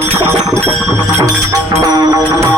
Thank you.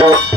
Salaam.